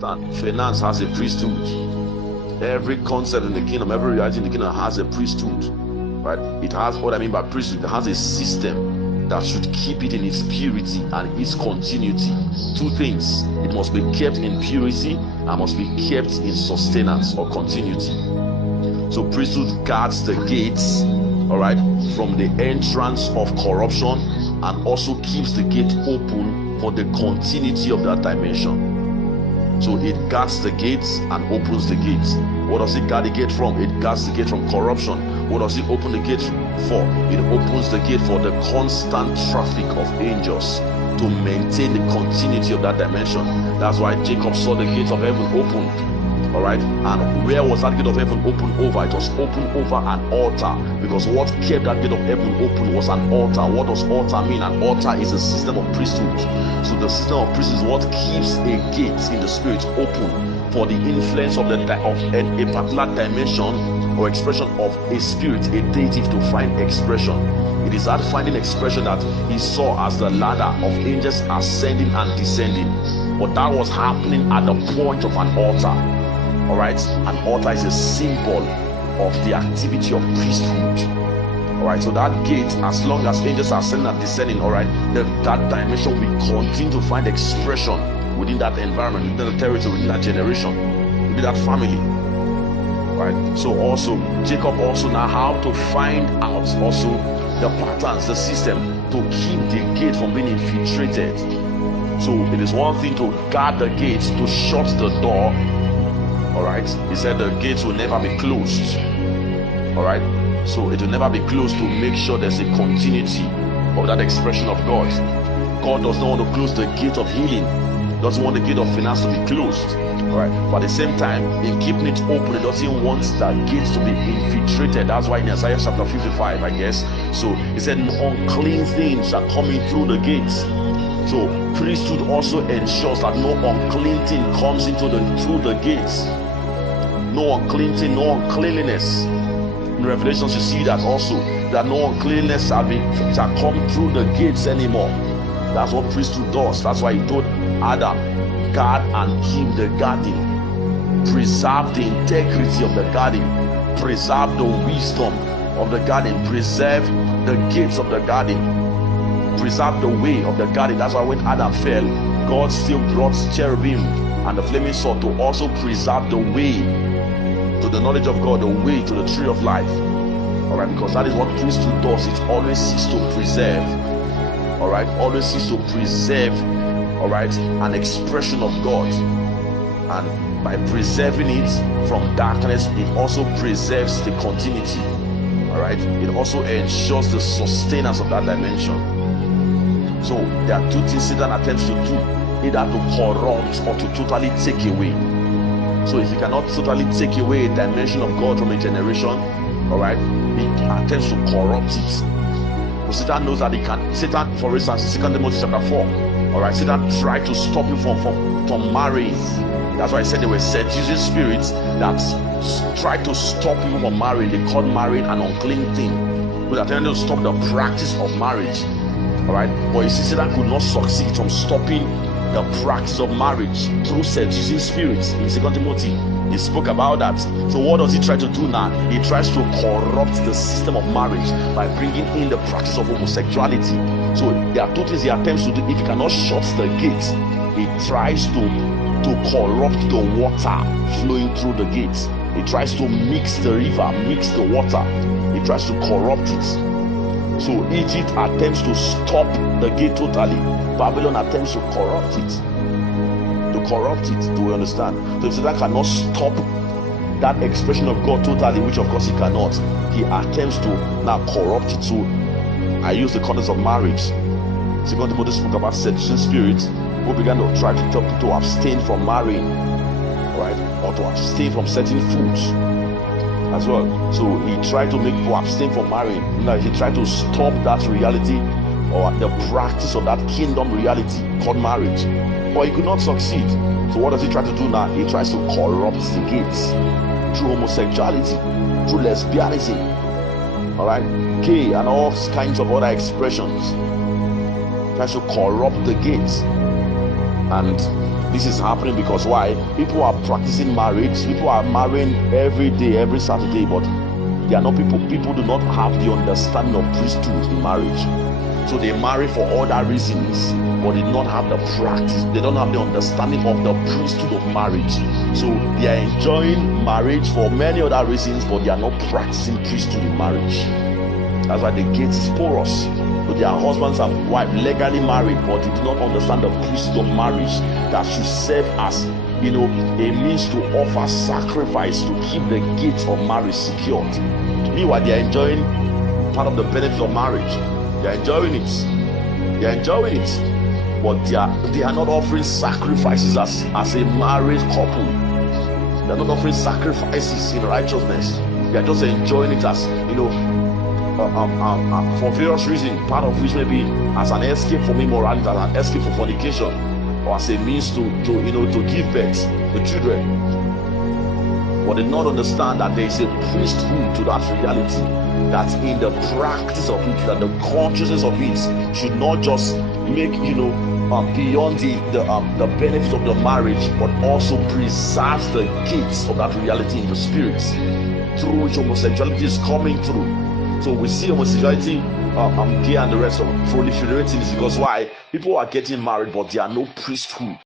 Finance has a priesthood. Every concept in the kingdom, every reality in the kingdom has a priesthood. Right? It has what I mean by priesthood. It has a system that should keep it in its purity and its continuity. Two things: it must be kept in purity and must be kept in sustenance or continuity. So priesthood guards the gates, all right, from the entrance of corruption, and also keeps the gate open for the continuity of that dimension. So it guards the gates and opens the gates. What does it guard the gate from? It guards the gate from corruption. What does it open the gate for? It opens the gate for the constant traffic of angels to maintain the continuity of that dimension. That's why Jacob saw the gates of heaven opened. All right, and where was that gate of heaven open over? It was open over an altar, because what kept that gate of heaven open was an altar. What does altar mean? An altar is a system of priesthood. So the system of priesthood is what keeps a gate in the spirit open for the influence of a particular dimension or expression of a spirit, a deity, to find expression. It is that finding expression that he saw as the ladder of angels ascending and descending. But that was happening at the point of an altar. All right, an altar is a symbol of the activity of priesthood. All right, so that gate, as long as angels are ascending and descending, all right, that dimension will continue to find expression within that environment, within the territory, within that generation, within that family. All right, so also Jacob also now how to find out also the patterns, the system to keep the gate from being infiltrated. So it is one thing to guard the gate, to shut the door. All right, he said the gates will never be closed. All right, so it will never be closed to make sure there's a continuity of that expression of God. God does not want to close the gate of healing, doesn't want the gate of finance to be closed. All right, but at the same time, in keeping it open, he doesn't want the gates to be infiltrated. That's why in Isaiah chapter 55, I guess, so he said unclean things are coming through the gates. So priesthood also ensures that no unclean thing comes through the gates. No unclean thing, no uncleanliness. In Revelations you see that also, that no uncleanness shall come through the gates anymore. That's what priesthood does. That's why he told Adam, guard and keep the garden. Preserve the integrity of the garden. Preserve the wisdom of the garden. Preserve the gates of the garden. Preserve the way of the garden. That's why when Adam fell, God still brought cherubim and the flaming sword to also preserve the way to the knowledge of God, the way to the tree of life. All right, because that is what priesthood does. It always seeks to preserve. All right, always seeks to preserve. All right, an expression of God, and by preserving it from darkness, it also preserves the continuity. All right, it also ensures the sustenance of that dimension. So there are two things Satan attempts to do: either to corrupt or to totally take away. So if you cannot totally take away a dimension of God from a generation, all right, he attempts to corrupt it. But Satan knows that he can. Satan, for instance, 2 Timothy chapter 4, all right, Satan tried to stop you from marrying. That's why I said they were seducing spirits that tried to stop you from marrying. They called marrying an unclean thing. But attempted to stop the practice of marriage. All right, but you see, Satan could not succeed from stopping the practice of marriage through seducing spirits. In 2 Timothy, he spoke about that. So what does he try to do now? He tries to corrupt the system of marriage by bringing in the practice of homosexuality. So there are two things he attempts to do. If he cannot shut the gate, he tries to corrupt the water flowing through the gates. He tries to mix the river, mix the water. He tries to corrupt it. So Egypt attempts to stop the gate totally. Babylon attempts to corrupt it. Do we understand? So if Satan cannot stop that expression of God totally, which of course he cannot, he attempts to now corrupt it. So I use the context of marriage. 2 Timothy spoke about seducing spirits who began to try to tell people to abstain from marrying, right, or to abstain from certain foods as well. So he tried to make people abstain from marrying. He tried to stop that reality or the practice of that kingdom reality called marriage, but he could not succeed. So what does he try to do now? He tries to corrupt the gates through homosexuality, through lesbianism, all right, gay and all kinds of other expressions. Tries to corrupt the gates, and This is happening because why? People are practicing marriage. People are marrying every day, every Saturday, but they are not people. People do not have the understanding of priesthood in marriage. So they marry for other reasons, but they do not have the practice. They don't have the understanding of the priesthood of marriage. So they are enjoying marriage for many other reasons, but they are not practicing priesthood in marriage. That's why the gate is porous. So their husbands and wives legally married, but they do not understand the priesthood of marriage that should serve as, a means to offer sacrifice to keep the gates of marriage secured. Meanwhile, they are enjoying part of the benefits of marriage. They are enjoying it. They are enjoying it, but they are not offering sacrifices as a married couple. They are not offering sacrifices in righteousness. They are just enjoying it as for various reasons, part of which may be as an escape from immorality, as an escape from fornication, or as a means to give birth to children. But they do not understand that there is a priesthood to that reality, that in the practice of it, that the consciousness of it should not just make beyond the benefits of the marriage, but also preserves the gates of that reality in the spirit, through which homosexuality is coming through. So we see homosexuality, gay and the rest of proliferating is because why? People are getting married, but there are no priesthood.